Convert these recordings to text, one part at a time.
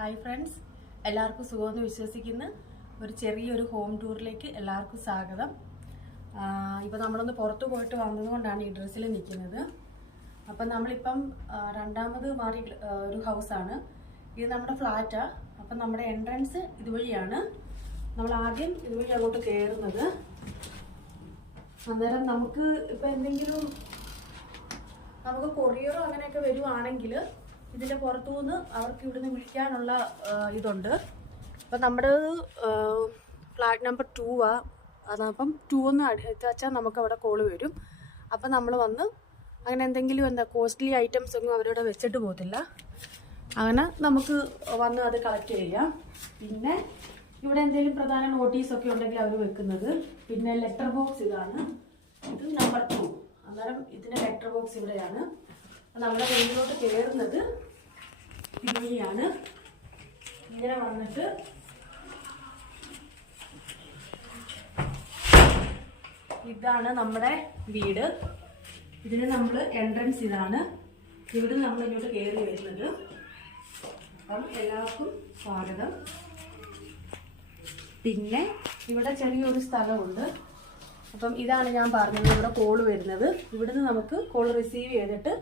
Hi friends എല്ലാവർക്കും സുഖമെന്ന് വിശ്വസിക്കുന്ന. ഒരു ചെറിയൊരു ഹോം ടൂറിലേക്ക് എല്ലാവർക്കും സ്വാഗതം. ഇപ്പോൾ നമ്മളൊന്ന് പുറത്ത് പോയിട്ട് വന്നതുകൊണ്ടാണ് ഈ ഡ്രസ്സിൽ നിൽക്കുന്നത്. അപ്പം നമ്മളിപ്പം രണ്ടാമത് മാറി ഒരു ഹൗസാണ് ഇത് നമ്മുടെ ഫ്ലാറ്റാണ് അപ്പം നമ്മുടെ എൻട്രൻസ് ഇതുവഴിയാണ് നമ്മൾ ആദ്യം ഇതുവഴി അങ്ങോട്ട് കയറുന്നത്. അന്നേരം നമുക്ക് ഇപ്പം എന്തെങ്കിലും നമുക്ക് കൊറിയറോ അങ്ങനെയൊക്കെ വരുവാണെങ്കിൽ ഇതിന്റെ പുറത്തുനിന്ന് അവർക്ക് ഇവിടുന്ന് വിളിക്കാനുള്ള ഇതുണ്ട്. അപ്പം നമ്മുടെ ഫ്ലാറ്റ് നമ്പർ ടൂ ആ. അതപ്പം ടൂ ഒന്ന് വെച്ചാൽ നമുക്ക് അവിടെ കോൾ വരും. അപ്പം നമ്മൾ വന്ന് അങ്ങനെ എന്തെങ്കിലും എന്താ കോസ്റ്റ്ലി ഐറ്റംസ് ഒന്നും അവരോട് വെച്ചിട്ട് പോകത്തില്ല. അങ്ങനെ നമുക്ക് വന്ന് അത് കളക്ട് ചെയ്യാം. പിന്നെ ഇവിടെ എന്തെങ്കിലും പ്രധാന നോട്ടീസൊക്കെ ഉണ്ടെങ്കിൽ അവർ വെക്കുന്നത്. പിന്നെ ലെറ്റർ ബോക്സ് ഇതാണ്. ഇത് നമ്പർ ടു അന്നേരം ഇതിന്റെ ലെറ്റർ ബോക്സ് ഇവിടെയാണ്. നമ്മുടെ കയ്യിലോട്ട് കയറുന്നത് ഇതുവഴിയാണ്. ഇങ്ങനെ വന്നിട്ട് ഇതാണ് നമ്മുടെ വീട്. ഇതിന് നമ്മൾ എൻട്രൻസ് ഇതാണ്. ഇവിടെ നമ്മൾ ഇങ്ങോട്ട് കയറി വരുന്നത്. അപ്പം എല്ലാവർക്കും സ്വാഗതം. പിന്നെ ഇവിടെ ചെറിയൊരു സ്ഥലമുണ്ട്. അപ്പം ഇതാണ് ഞാൻ പറഞ്ഞത് ഇവിടെ കോൾ വരുന്നത്. ഇവിടുന്ന് നമുക്ക് കോൾ റിസീവ് ചെയ്തിട്ട്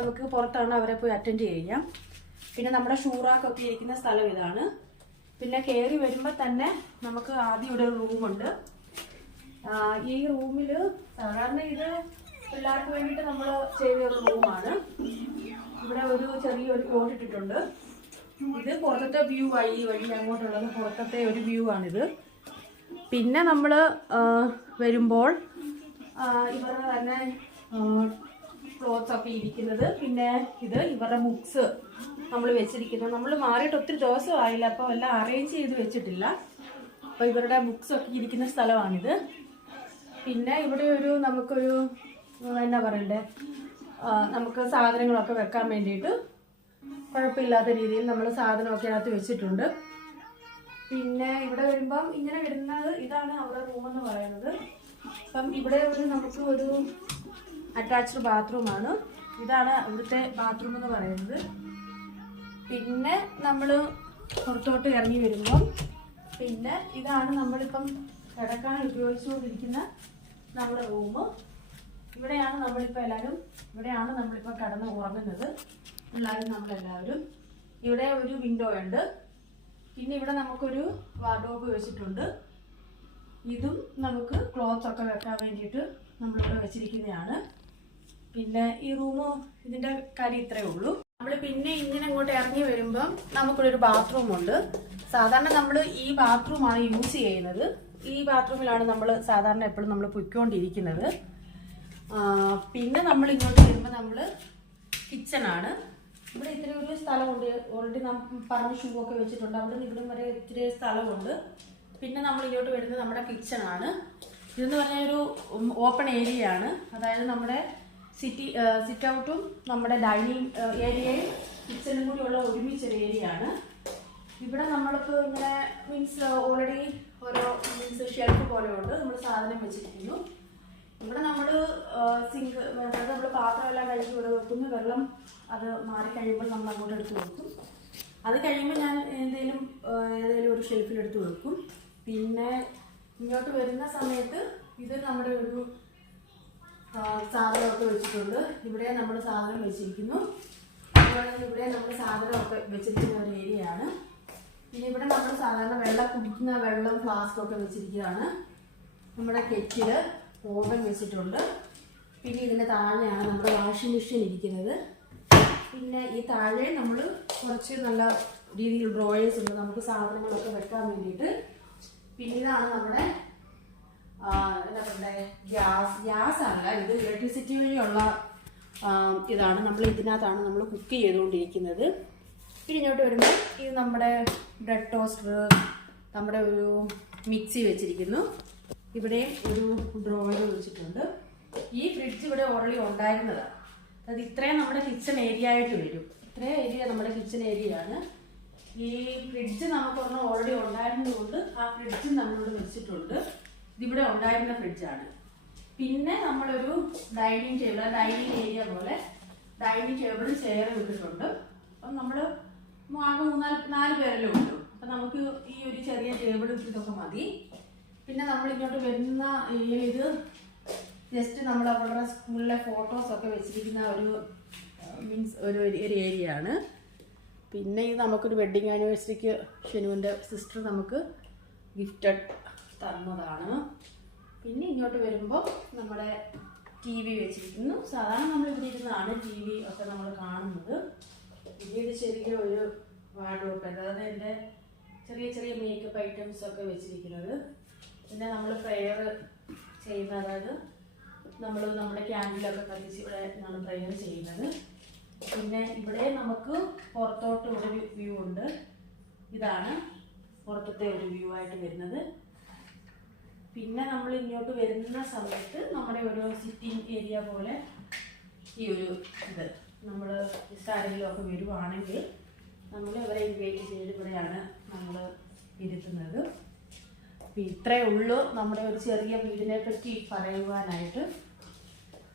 നമുക്ക് പുറത്താണ് അവരെ പോയി അറ്റൻഡ് ചെയ്യാം പിന്നെ നമ്മുടെ ഷൂറാക്കൊക്കെ ഇരിക്കുന്ന സ്ഥലം ഇതാണ്. പിന്നെ കയറി വരുമ്പോൾ തന്നെ നമുക്ക് ആദ്യം ഇവിടെ ഒരു റൂമുണ്ട് ഈ റൂമിൽ സാധാരണ ഇത് പിള്ളേർക്ക് വേണ്ടിയിട്ട് നമ്മൾ ചെയ്തൊരു റൂമാണ് ഇവിടെ ഒരു ചെറിയൊരു കോട്ട് ഇട്ടിട്ടുണ്ട്. ഇത് പുറത്തത്തെ വ്യൂ ആയി ഈ വഴി അങ്ങോട്ടുള്ളത് പുറത്തത്തെ ഒരു വ്യൂ ആണിത്. പിന്നെ നമ്മൾ വരുമ്പോൾ ഇവർ തന്നെ ക്ലോത്ത്സ് ഒക്കെ ഇരിക്കുന്നത്. പിന്നെ ഇത് ഇവരുടെ ബുക്സ് നമ്മൾ വെച്ചിരിക്കുന്നത് നമ്മൾ മാറിയിട്ട് ഒത്തിരി ദിവസമായില്ല അപ്പോൾ എല്ലാം അറേഞ്ച് ചെയ്ത് വെച്ചിട്ടില്ല. അപ്പോൾ ഇവരുടെ ബുക്സ് ഒക്കെ ഇരിക്കുന്ന സ്ഥലമാണിത്. പിന്നെ ഇവിടെ ഒരു നമുക്കൊരു എന്നാ പറയണ്ടേ? നമുക്ക് സാധനങ്ങളൊക്കെ വെക്കാൻ വേണ്ടിയിട്ട് കുഴപ്പമില്ലാത്ത രീതിയിൽ നമ്മൾ സാധനമൊക്കെ അതിനകത്ത് വെച്ചിട്ടുണ്ട്. പിന്നെ ഇവിടെ വരുമ്പം ഇങ്ങനെ വരുന്നത് ഇതാണ് അവിടെ റൂം എന്ന് പറയുന്നത്. അപ്പം ഇവിടെ ഒരു നമുക്ക് ഒരു അറ്റാച്ച്ഡ് ബാത്റൂമാണ് ഇതാണ് ഇവിടുത്തെ ബാത്റൂം എന്ന് പറയുന്നത്. പിന്നെ നമ്മൾ പുറത്തോട്ട് ഇറങ്ങി വരുമ്പോൾ പിന്നെ ഇതാണ് നമ്മളിപ്പം കിടക്കാൻ ഉപയോഗിച്ചുകൊണ്ടിരിക്കുന്ന നമ്മുടെ റൂം ഇവിടെയാണ് നമ്മളിപ്പോൾ എല്ലാവരും ഇവിടെയാണ് നമ്മളിപ്പോൾ കിടന്ന് ഉറങ്ങുന്നത്. എല്ലാവരും നമ്മളെല്ലാവരും. ഇവിടെ ഒരു വിൻഡോ ഉണ്ട്. പിന്നെ ഇവിടെ നമുക്കൊരു വാർഡോബ് വെച്ചിട്ടുണ്ട്. ഇതും നമുക്ക് ക്ലോത്ത് ഒക്കെ വെക്കാൻ വേണ്ടിയിട്ട് നമ്മളിവിടെ വെച്ചിരിക്കുന്നതാണ്. പിന്നെ ഈ റൂമ് ഇതിന്റെ കാര്യം ഇത്രയേ ഉള്ളൂ. നമ്മൾ പിന്നെ ഇങ്ങനെ അങ്ങോട്ട് ഇറങ്ങി വരുമ്പം നമുക്കിവിടെ ഒരു ബാത്റൂം ഉണ്ട്. സാധാരണ നമ്മൾ ഈ ബാത്റൂമാണ് യൂസ് ചെയ്യുന്നത്. ഈ ബാത്റൂമിലാണ് നമ്മൾ സാധാരണ എപ്പോഴും നമ്മൾ പൊയ്ക്കൊണ്ടിരിക്കുന്നത്. പിന്നെ നമ്മൾ ഇങ്ങോട്ട് വരുമ്പോൾ നമ്മൾ കിച്ചണാണ് ഇവിടെ ഇത്തിരി ഒരു സ്ഥലമുണ്ട്. ഓൾറെഡി നമ്മൾ പറഞ്ഞ ഷൂ ഒക്കെ വെച്ചിട്ടുണ്ട്. അവിടെ നിന്ന് ഇവിടം വരെ ഇത്തിരി സ്ഥലമുണ്ട്. പിന്നെ നമ്മൾ ഇങ്ങോട്ട് വരുന്നത് നമ്മുടെ കിച്ചണാണ് ഇതെന്ന് പറഞ്ഞാൽ ഒരു ഓപ്പൺ ഏരിയ ആണ്. അതായത് നമ്മുടെ സിറ്റി സിറ്റ് ഔട്ടും നമ്മുടെ ഡൈനിങ് ഏരിയയും കിച്ചണും കൂടി ഉള്ള ഒരുമിച്ചൊരു ഏരിയ ആണ് ഇവിടെ നമ്മളിപ്പോൾ ഇങ്ങനെ മീൻസ് ഓൾറെഡി ഓരോ മീൻസ് ഷെൽഫ് പോലെയുണ്ട്. നമ്മൾ സാധനം വെച്ചിരിക്കുന്നു. ഇവിടെ നമ്മൾ സിങ്ക് അതായത് നമ്മൾ പാത്രമെല്ലാം കഴുകി ഇവിടെ വെക്കുന്നു. വെള്ളം അത് മാറി കഴിയുമ്പോൾ നമ്മൾ അങ്ങോട്ട് എടുത്ത് വെക്കും. അത് കഴിയുമ്പോൾ ഞാൻ എന്തെങ്കിലും ഏതെങ്കിലും ഒരു ഷെൽഫിൽ എടുത്ത് വെക്കും. പിന്നെ ഇങ്ങോട്ട് വരുന്ന സമയത്ത് ഇത് നമ്മുടെ ഒരു സാധനമൊക്കെ വെച്ചിട്ടുണ്ട്. ഇവിടെ നമ്മൾ സാധനം വെച്ചിരിക്കുന്നു. അതുപോലെ ഇവിടെ നമ്മൾ സാധനമൊക്കെ വെച്ചിരിക്കുന്ന ഒരു ഏരിയയാണ്. പിന്നെ ഇവിടെ നമ്മൾ സാധാരണ വെള്ളം കുടിക്കുന്ന വെള്ളം ഫ്ലാസ്കൊക്കെ വെച്ചിരിക്കുകയാണ്. നമ്മുടെ കെറ്റിൽ ഓവൻ വെച്ചിട്ടുണ്ട്. പിന്നെ ഇതിന്റെ താഴെയാണ് നമ്മുടെ വാഷിംഗ് മെഷീൻ ഇരിക്കുന്നത്. പിന്നെ ഈ താഴെ നമ്മൾ കുറച്ച് നല്ല രീതിയിൽ ഡ്രോയേഴ്സ് ഉണ്ട്. നമുക്ക് സാധനങ്ങളൊക്കെ വെക്കാൻ വേണ്ടിയിട്ട്. പിന്നെ ഇതാണ് നമ്മുടെ ഗ്യാസ് ഗ്യാസ് അല്ല ഇത് ഇലക്ട്രിസിറ്റി വഴിയുള്ള ഇതാണ്. നമ്മൾ ഇതിനകത്താണ് നമ്മൾ കുക്ക് ചെയ്തുകൊണ്ടിരിക്കുന്നത്. പിരിഞ്ഞോട്ട് വരുമ്പോൾ ഇത് നമ്മുടെ ബ്രെഡ് ടോസ്റ്റർ നമ്മുടെ ഒരു മിക്സി വെച്ചിരിക്കുന്നു. ഇവിടെ ഒരു ഡ്രോയർ വെച്ചിട്ടുണ്ട്. ഈ ഫ്രിഡ്ജ് ഇവിടെ ഓൾറെഡി ഉണ്ടായിരുന്നതാണ് അത് ഇത്രയും നമ്മുടെ കിച്ചൺ ഏരിയ ആയിട്ട് വരും. ഇത്രയും ഏരിയ നമ്മുടെ കിച്ചൺ ഏരിയ ആണ്. ഈ ഫ്രിഡ്ജ് നമുക്കൊരെണ്ണം ഓൾറെഡി ഉണ്ടായിരുന്നതുകൊണ്ട് ആ ഫ്രിഡ്ജ് നമ്മളിവിടെ വെച്ചിട്ടുണ്ട്. ഇതിവിടെ ഉണ്ടായിരുന്ന ഫ്രിഡ്ജാണ് പിന്നെ നമ്മളൊരു ഡൈനിങ് ടേബിൾ ഡൈനിങ് ഏരിയ പോലെ ഡൈനിങ് ടേബിളും ചെയറും ഇട്ടിട്ടുണ്ട്. അപ്പം നമ്മൾ ആകെ മൂന്നാൽ നാല് പേരല്ലേ ഉള്ളൂ. അപ്പൊ നമുക്ക് ഈ ഒരു ചെറിയ ടേബിൾ ഇതൊക്കെ മതി. പിന്നെ നമ്മൾ ഇങ്ങോട്ട് വരുന്ന ഇത് ജസ്റ്റ് നമ്മൾ അവരുടെ സ്കൂളിലെ ഫോട്ടോസൊക്കെ വെച്ചിരിക്കുന്ന ഒരു മീൻസ് ഒരു ഒരു ഏരിയ ആണ്. പിന്നെ ഇത് നമുക്കൊരു വെഡിങ് ആനിവേഴ്സറിക്ക് ഷെനുവിന്റെ സിസ്റ്റർ നമുക്ക് ഗിഫ്റ്റഡ് തന്നതാണ്. പിന്നെ ഇങ്ങോട്ട് വരുമ്പോൾ നമ്മുടെ ടി വി വെച്ചിരിക്കുന്നു. സാധാരണ നമ്മൾ ഇവിടെ ഇരുന്നാണ് ടി വി ഒക്കെ നമ്മൾ കാണുന്നത്. പിന്നെ ഇത് ചെറിയ ഒരു വാർഡ്രോപ്പ് അതായത് എന്റെ ചെറിയ ചെറിയ മേക്കപ്പ് ഐറ്റംസ് ഒക്കെ വെച്ചിരിക്കുന്നത്. പിന്നെ നമ്മൾ പ്രെയർ ചെയ്യുന്ന അതായത് നമ്മൾ നമ്മുടെ ക്യാൻഡിലൊക്കെ കത്തിച്ച് ഇവിടെ നമ്മൾ പ്രെയർ ചെയ്യുന്നത്. പിന്നെ ഇവിടെ നമുക്ക് പുറത്തോട്ട് ഒരു വ്യൂ ഉണ്ട്. ഇതാണ് പുറത്തത്തെ ഒരു വ്യൂ ആയിട്ട് വരുന്നത്. പിന്നെ നമ്മൾ ഇങ്ങോട്ട് വരുന്ന സമയത്ത് നമ്മുടെ ഒരു സിറ്റിംഗ് ഏരിയ പോലെ ഈ ഒരു ഇത് നമ്മൾ ആരെങ്കിലും ഒക്കെ വരുവാണെങ്കിൽ നമ്മൾ ഇവരെ ഇൻവൈറ്റ് ചെയ്ത് ഇവിടെയാണ് നമ്മൾ ഇരുത്തുന്നത്. അപ്പം ഇത്രയേ ഉള്ളൂ നമ്മുടെ ഒരു ചെറിയ വീടിനെ പറ്റി പറയുവാനായിട്ട്.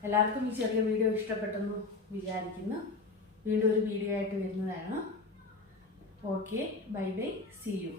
എല്ലാവർക്കും ഈ ചെറിയ വീഡിയോ ഇഷ്ടപ്പെട്ടെന്ന് വിചാരിക്കുന്നു. വീണ്ടും ഒരു വീഡിയോ ആയിട്ട് വരുന്നതാണ്. Okay bye bye see you